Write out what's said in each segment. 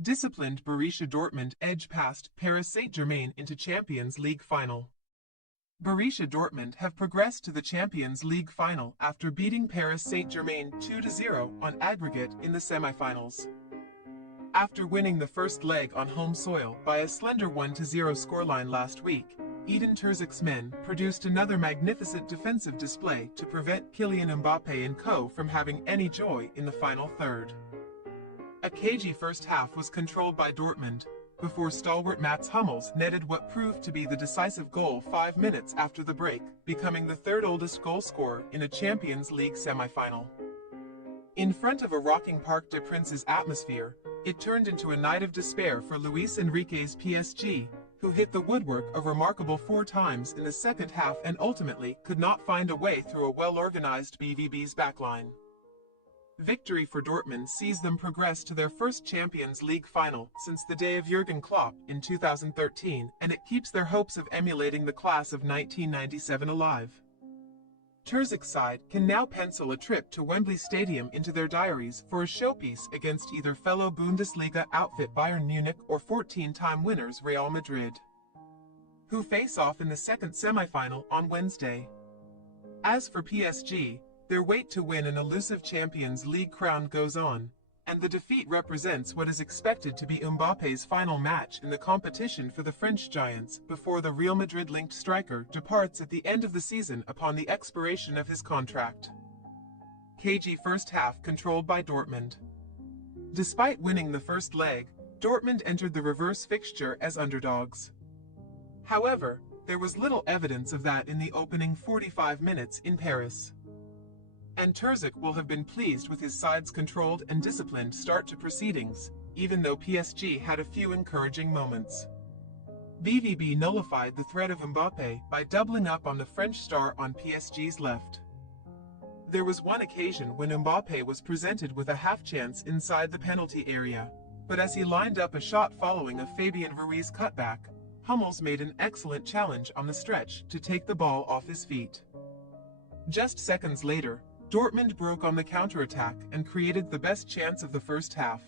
Disciplined Borussia Dortmund edge past Paris Saint-Germain into Champions League final. Borussia Dortmund have progressed to the Champions League final after beating Paris Saint-Germain 2-0 on aggregate in the semifinals. After winning the first leg on home soil by a slender 1-0 scoreline last week, Edin Terzic's men produced another magnificent defensive display to prevent Kylian Mbappe and co. from having any joy in the final third. A cagey first half was controlled by Dortmund, before stalwart Mats Hummels netted what proved to be the decisive goal 5 minutes after the break, becoming the third oldest goal scorer in a Champions League semi-final. In front of a rocking Parc des Princes atmosphere, it turned into a night of despair for Luis Enrique's PSG, who hit the woodwork a remarkable 4 times in the second half and ultimately could not find a way through a well-organized BVB's backline. Victory for Dortmund sees them progress to their first Champions League final since the day of Jurgen Klopp in 2013, and it keeps their hopes of emulating the class of 1997 alive. Terzic's side can now pencil a trip to Wembley Stadium into their diaries for a showpiece against either fellow Bundesliga outfit Bayern Munich or 14-time winners Real Madrid, who face off in the second semi-final on Wednesday. As for PSG, their wait to win an elusive Champions League crown goes on, and the defeat represents what is expected to be Mbappe's final match in the competition for the French Giants before the Real Madrid-linked striker departs at the end of the season upon the expiration of his contract. Cagey first half controlled by Dortmund. Despite winning the first leg, Dortmund entered the reverse fixture as underdogs. However, there was little evidence of that in the opening 45 minutes in Paris. And Terzic will have been pleased with his side's controlled and disciplined start to proceedings, even though PSG had a few encouraging moments. BVB nullified the threat of Mbappe by doubling up on the French star on PSG's left. There was one occasion when Mbappe was presented with a half-chance inside the penalty area, but as he lined up a shot following a Fabian Ruiz cutback, Hummels made an excellent challenge on the stretch to take the ball off his feet. Just seconds later, Dortmund broke on the counterattack and created the best chance of the first half.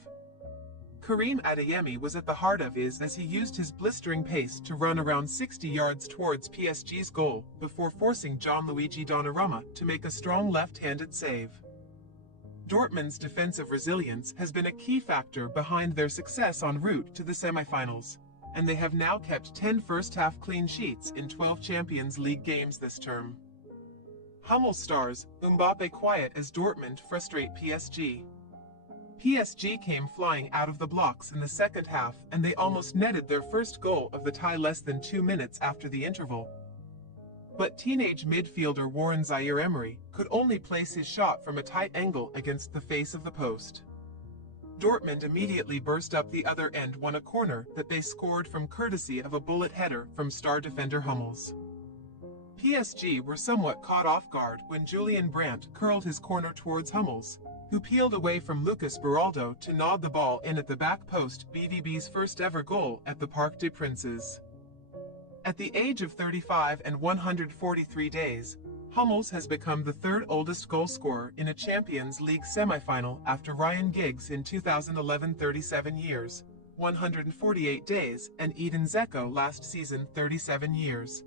Karim Adeyemi was at the heart of it as he used his blistering pace to run around 60 yards towards PSG's goal before forcing Gianluigi Donnarumma to make a strong left-handed save. Dortmund's defensive resilience has been a key factor behind their success en route to the semifinals, and they have now kept 10 first-half clean sheets in 12 Champions League games this term. Hummels stars, Mbappe quiet as Dortmund frustrate PSG. PSG came flying out of the blocks in the second half and they almost netted their first goal of the tie less than 2 minutes after the interval. But teenage midfielder Warren Zaire-Emery could only place his shot from a tight angle against the face of the post. Dortmund immediately burst up the other end, won a corner that they scored from courtesy of a bullet header from star defender Hummels. PSG were somewhat caught off guard when Julian Brandt curled his corner towards Hummels, who peeled away from Lucas Beraldo to nod the ball in at the back post, BVB's first ever goal at the Parc des Princes. At the age of 35 and 143 days, Hummels has become the third oldest goal scorer in a Champions League semi-final after Ryan Giggs in 2011, 37 years, 148 days, and Edin Dzeko last season, 37 years.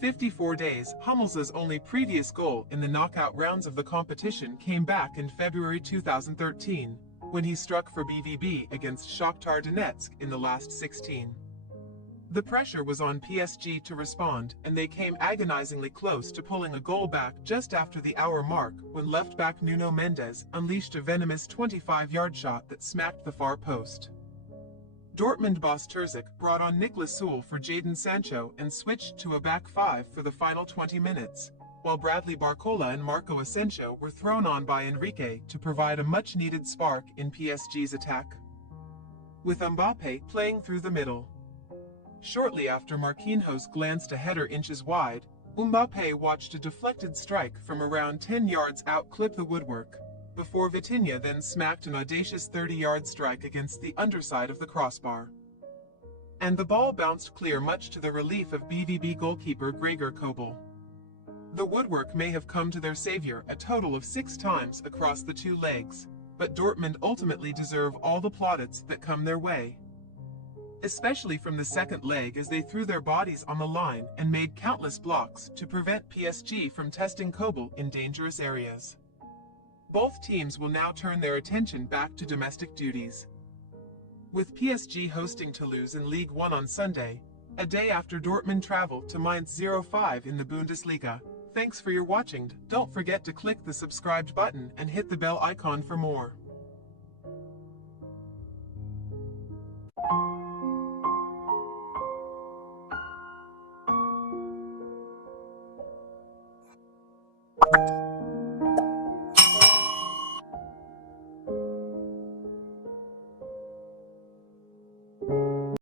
54 days. Hummels' only previous goal in the knockout rounds of the competition came back in February 2013, when he struck for BVB against Shakhtar Donetsk in the last 16. The pressure was on PSG to respond, and they came agonizingly close to pulling a goal back just after the hour mark when left-back Nuno Mendes unleashed a venomous 25-yard shot that smacked the far post. Dortmund boss Terzic brought on Niklas Süle for Jadon Sancho and switched to a back five for the final 20 minutes, while Bradley Barcola and Marco Asensio were thrown on by Enrique to provide a much-needed spark in PSG's attack, with Mbappe playing through the middle. Shortly after Marquinhos glanced a header inches wide, Mbappe watched a deflected strike from around 10 yards out clip the woodwork, before Vitinha then smacked an audacious 30-yard strike against the underside of the crossbar. And the ball bounced clear, much to the relief of BVB goalkeeper Gregor Kobel. The woodwork may have come to their savior a total of 6 times across the 2 legs, but Dortmund ultimately deserve all the plaudits that come their way. Especially from the second leg, as they threw their bodies on the line and made countless blocks to prevent PSG from testing Kobel in dangerous areas. Both teams will now turn their attention back to domestic duties, with PSG hosting Toulouse in Ligue 1 on Sunday, a day after Dortmund travel to Mainz 05 in the Bundesliga. Thanks for your watching. Don't forget to click the subscribed button and hit the bell icon for more.